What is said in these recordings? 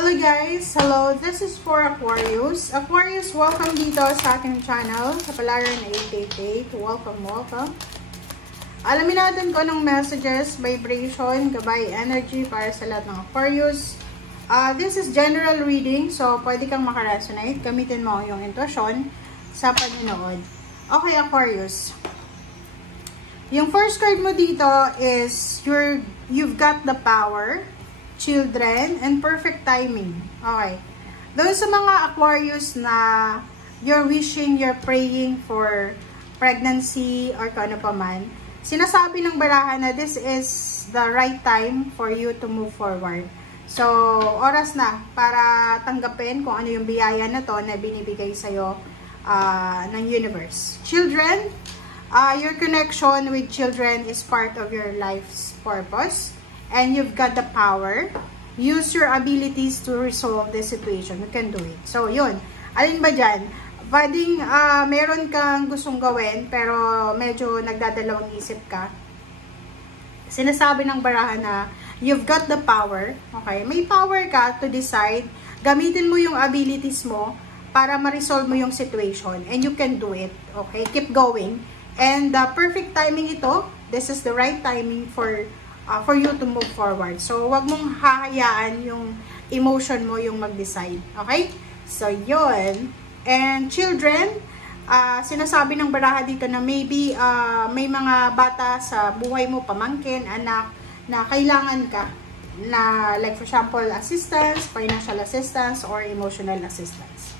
Hello guys! Hello! This is for Aquarius. Aquarius, welcome dito sa aking channel, sa Palaran 888. Welcome! Alamin natin kung anong messages, vibration, gabay, energy para sa lahat ng Aquarius. This is general reading, so pwede kang makaresonate. Gamitin mo yung intuition sa panonood. Okay, Aquarius. Yung first card mo dito is you've got the power, children, and perfect timing. Okay. Doon sa mga Aquarius na you're wishing, you're praying for pregnancy or kung ano pa man, sinasabi ng barahan na this is the right time for you to move forward. So, oras na para tanggapin kung ano yung biyaya na to na binibigay sa'yo ng universe. Children, your connection with children is part of your life's purpose. And you've got the power. Use your abilities to resolve the situation. You can do it. So, yun. Alin ba dyan? Pwedeng meron kang gustong gawin, pero medyo nagdadalawang isip ka. Sinasabi ng barahan na you've got the power. Okay? May power ka to decide. Gamitin mo yung abilities mo para ma-resolve mo yung situation. And you can do it. Okay? Keep going. And the perfect timing ito. This is the right timing for you to move forward. So, wag mong hahayaan yung emotion mo yung mag-decide. Okay? So, yun. And children, sinasabi ng baraha dito na maybe may mga bata sa buhay mo, pamangkin, anak, na kailangan ka na, like for example, assistance, financial assistance, or emotional assistance.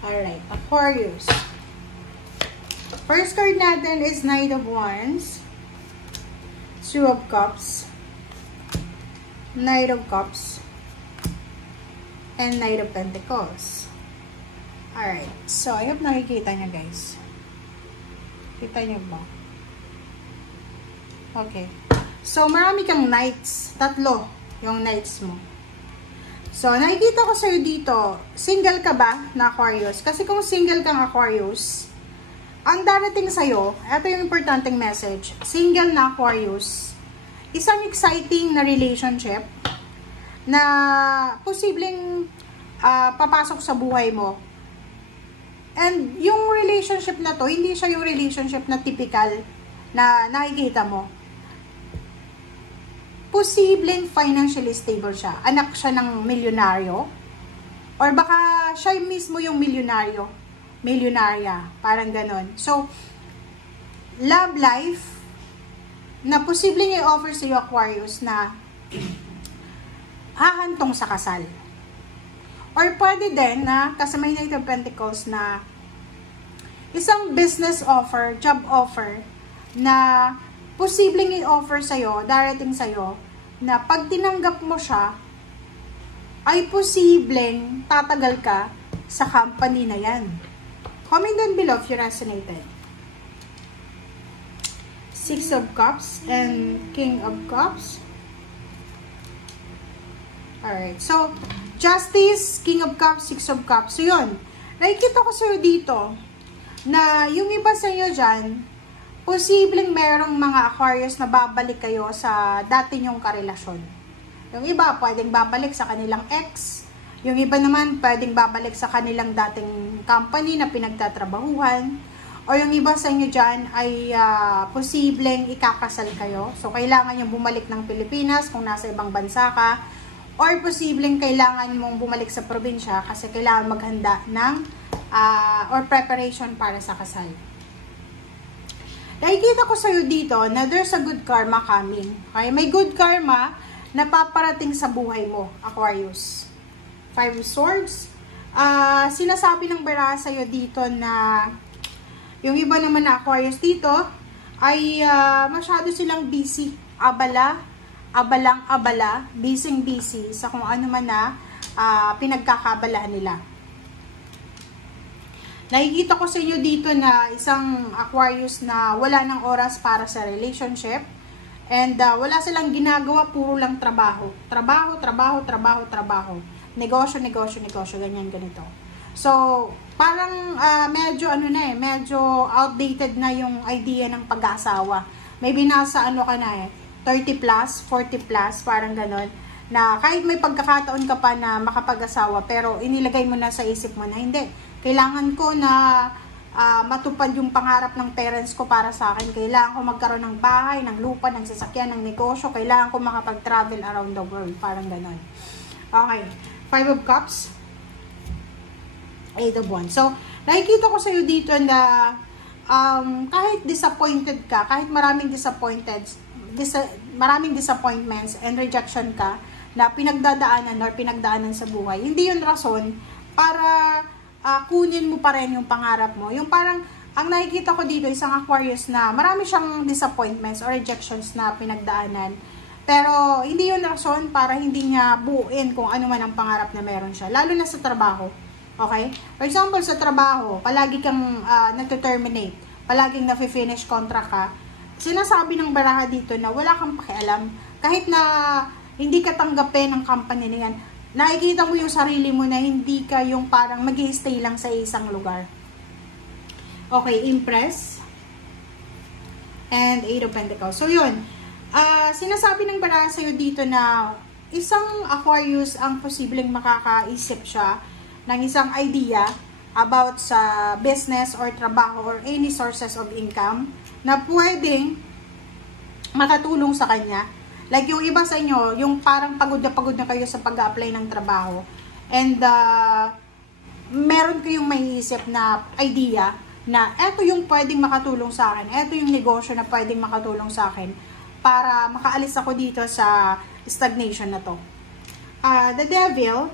Alright, Aquarius. First card natin is Knight of Wands, Two of Cups, Knight of Cups, and Knight of Pentacles. Alright, so I hope nakikita nyo guys. Kita nyo ba? Okay. So, marami kang knights. Tatlo yung knights mo. So, nakikita ko sa'yo dito, single ka ba na Aquarius? Kasi kung single kang Aquarius, ang darating sa'yo, ito yung importanteng message, single na Aquarius, isang exciting na relationship na posibleng papasok sa buhay mo. And yung relationship na to, hindi siya yung relationship na typical na nakikita mo. Posibleng financially stable siya. Anak siya ng milyonaryo. Or baka siya mismo yung milyonaryo. Milyonarya. Parang ganon. So, love life na posibleng i-offer sa iyo Aquarius na hahantong sa kasal. Or pwede din na kasama yung Knight of Pentacles na isang business offer, job offer na posibleng i-offer sa'yo, darating sa'yo, na pag tinanggap mo siya, ay posibleng tatagal ka sa company na yan. Comment down below if you resonated. Six of Cups and King of Cups. Alright, so, Justice, King of Cups, Six of Cups. So, yun. Nakikita ko sa'yo dito, na yung iba sa inyo dyan, posibleng merong mga Aquarius na babalik kayo sa dati nyong karelasyon. Yung iba, pwedeng babalik sa kanilang ex. Yung iba naman, pwedeng babalik sa kanilang dating company na pinagtatrabahuhan. O yung iba sa inyo dyan ay posibleng ikakasal kayo. So, kailangan yung bumalik ng Pilipinas kung nasa ibang bansa ka. Or posibleng kailangan mong bumalik sa probinsya kasi kailangan maghanda ng or preparation para sa kasal. Nakikita ko sa'yo dito na there's a good karma coming. Okay? May good karma na paparating sa buhay mo, Aquarius. Five of Swords. Sinasabi ng baraha sa'yo dito na yung iba naman na Aquarius dito ay masyado silang busy. Abalang-abala, busy sa kung ano man na pinagkakabalahan nila. Nakikita ko sa inyo dito na isang Aquarius na wala ng oras para sa relationship. And wala silang ginagawa, puro lang trabaho. Trabaho, trabaho, trabaho, trabaho. Negosyo, negosyo, negosyo, ganyan, ganito. So, parang medyo medyo outdated na yung idea ng pag-aasawa. Maybe nasa ka na 30 plus, 40 plus, parang ganon. Na kahit may pagkakataon ka pa na makapag-asawa, pero inilagay mo na sa isip mo na hindi. Kailangan ko na matupad yung pangarap ng parents ko para sa akin. Kailangan ko magkaroon ng bahay, ng lupa, ng sasakyan, ng negosyo. Kailangan ko makapag-travel around the world. Parang ganon. Okay. 5 of Cups. 8 of Wands. So, nakikita ko sa'yo dito na kahit disappointed ka, kahit maraming disappointments and rejection ka na pinagdadaanan or pinagdaanan sa buhay, hindi yun rason para kunin mo pa rin yung pangarap mo. Yung parang, ang nakikita ko dito, isang Aquarius na marami siyang disappointments or rejections na pinagdaanan. Pero, hindi yun rason para hindi niya buuin kung ano man ang pangarap na meron siya. Lalo na sa trabaho. Okay? For example, sa trabaho, palagi kang nag-terminate, palaging na-finish contract ka, sinasabi ng baraha dito na wala kang pakialam. Kahit na hindi ka tanggapin ng company na yan, nakikita mo yung sarili mo na hindi ka yung parang mag-i-stay lang sa isang lugar. Okay, Empress. And 8 of Pentacles. So, yun. Sinasabi ng baraha sa'yo dito na isang Aquarius ang posibleng makakaisip siya ng isang idea about sa business or trabaho or any sources of income na pwedeng makatulong sa kanya. Like yung iba sa inyo, yung parang pagod na kayo sa pag-a-apply ng trabaho. And meron kayong maiisip na idea na eto yung pwedeng makatulong sa akin. Eto yung negosyo na pwedeng makatulong sa akin para makaalis ako dito sa stagnation na to. The Devil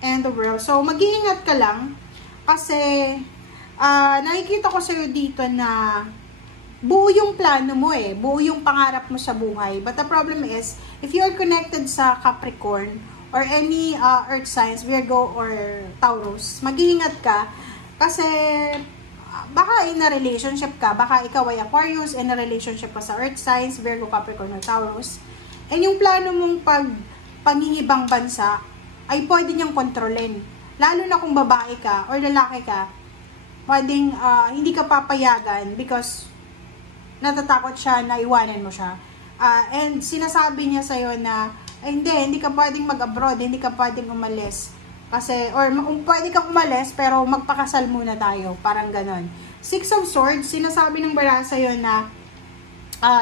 and the World. So, mag-iingat ka lang kasi nakikita ko sa'yo dito na buo yung plano mo buo yung pangarap mo sa buhay. But the problem is, if you are connected sa Capricorn or any earth signs, Virgo or Taurus, mag-iingat ka kasi baka in a relationship ka, baka ikaw ay Aquarius, in a relationship ka sa earth signs, Virgo, Capricorn or Taurus, and yung plano mong pangingibang bansa ay pwede niyang kontrolin. Lalo na kung babae ka or lalaki ka, pwedeng hindi ka papayagan because natatakot siya na iwanan mo siya. And sinasabi niya sa'yo na, hindi ka pwedeng mag-abroad, hindi ka pwedeng umalis. Kasi, or pwede kang umalis, pero magpakasal muna tayo. Parang ganon. 6 of Swords, sinasabi ng baraha sa'yo na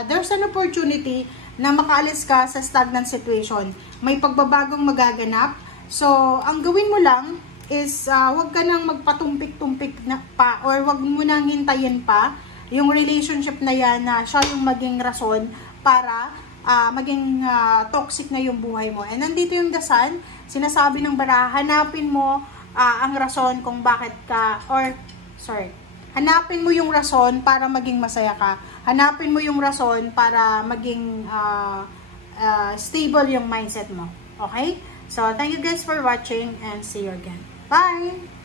there's an opportunity na makaalis ka sa stagnant situation. May pagbabagong magaganap. So, ang gawin mo lang is, wag ka nang magpatumpik-tumpik na pa, or wag mo nang hintayin pa yung relationship na yan na siya yung maging rason para maging toxic na yung buhay mo. And nandito yung The Sun, sinasabi ng baraha, hanapin mo ang rason kung bakit ka, hanapin mo yung rason para maging masaya ka. Hanapin mo yung rason para maging stable yung mindset mo. Okay? So, thank you guys for watching and see you again. Bye!